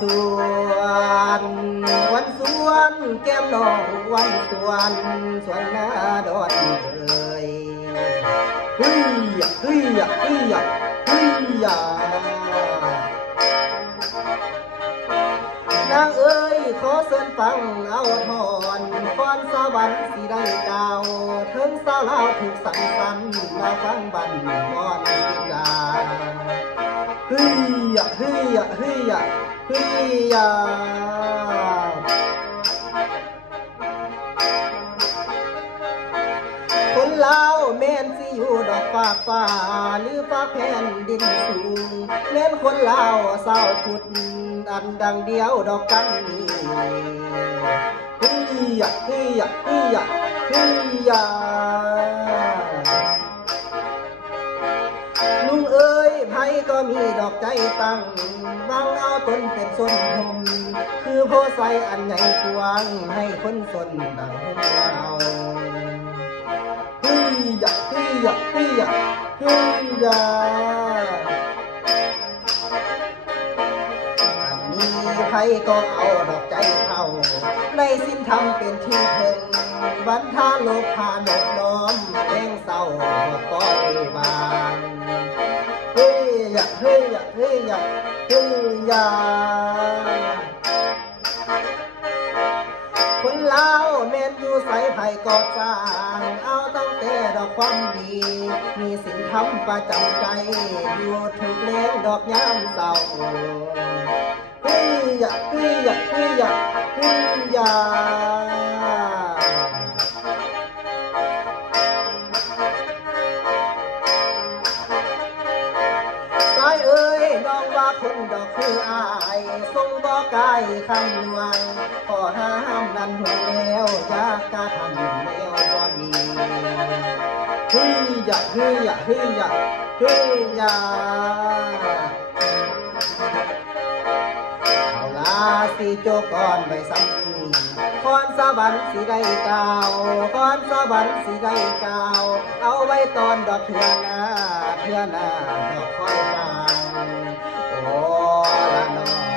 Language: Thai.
สวนวันสวนแก้มน้องวันสวนสวนหน้าดอนเอ่ยเฮ้ยเฮ้ยเฮ้ยเฮ้ยนางเอ้ยขอเสิญฟังเอาทอนฟ้อนสวรรค์สิได้ดาวถึงสาวลาวถูกสั่งสันมาฟังบันมอนสิดาเฮ้ยเฮ้ยเฮ้ยเฮ้ยคนลาวแม่นสิอยู่ดอกฟ้าฟ้าหรือฟ้าแผ่นดินสูงแม่นคนลาวเศร้าพุดอันดังเดียวดอกกันนี้เฮ้ยเฮ้ยเฮ้ยเฮ้ยลุงเอ้ยไผก็มีดอกใจตั้งวางเอาตนเป็นส้นผมคือโพไซอันใหญ่กว้างให้คนสนดังเราเฮ้ยเฮ้ยเฮ้ยเฮ้ยใครก็เอาดอกใจเข้าในสิ้นทำเป็นที่เพิ่งวันทาโลกพานกน้อมแห่งเศร้าปล่อยบานเฮ้ยเฮ้ยเฮ้ยเฮ้ยคนลาวแม่นอยู่ใส่ไผ่ก็สร้างเอาตั้งแต่ดอกความดีมีสิ่งทำประจำใจอยู่ถึงเลี้ยงดอกย้ำเศร้าเฮ้ยเฮ้ยเฮ้ยเฮ้ยสายเอ้ยน้องว่าคนดอกคืออายทรงบ่กายคำลวงขอห้ามนั้นหัวแล้วอยากกะทำแล้วบ่ดีเฮ้ยเฮ้ยเฮ้ยเฮ้ยสิโจก่อนไปซ้ำคอนสวรรค์สิได้กาวคอนสวรรค์สิได้กาวเอาไว้ตอนดอกเทือหน้าดอกคอยตางโอ้ละนอ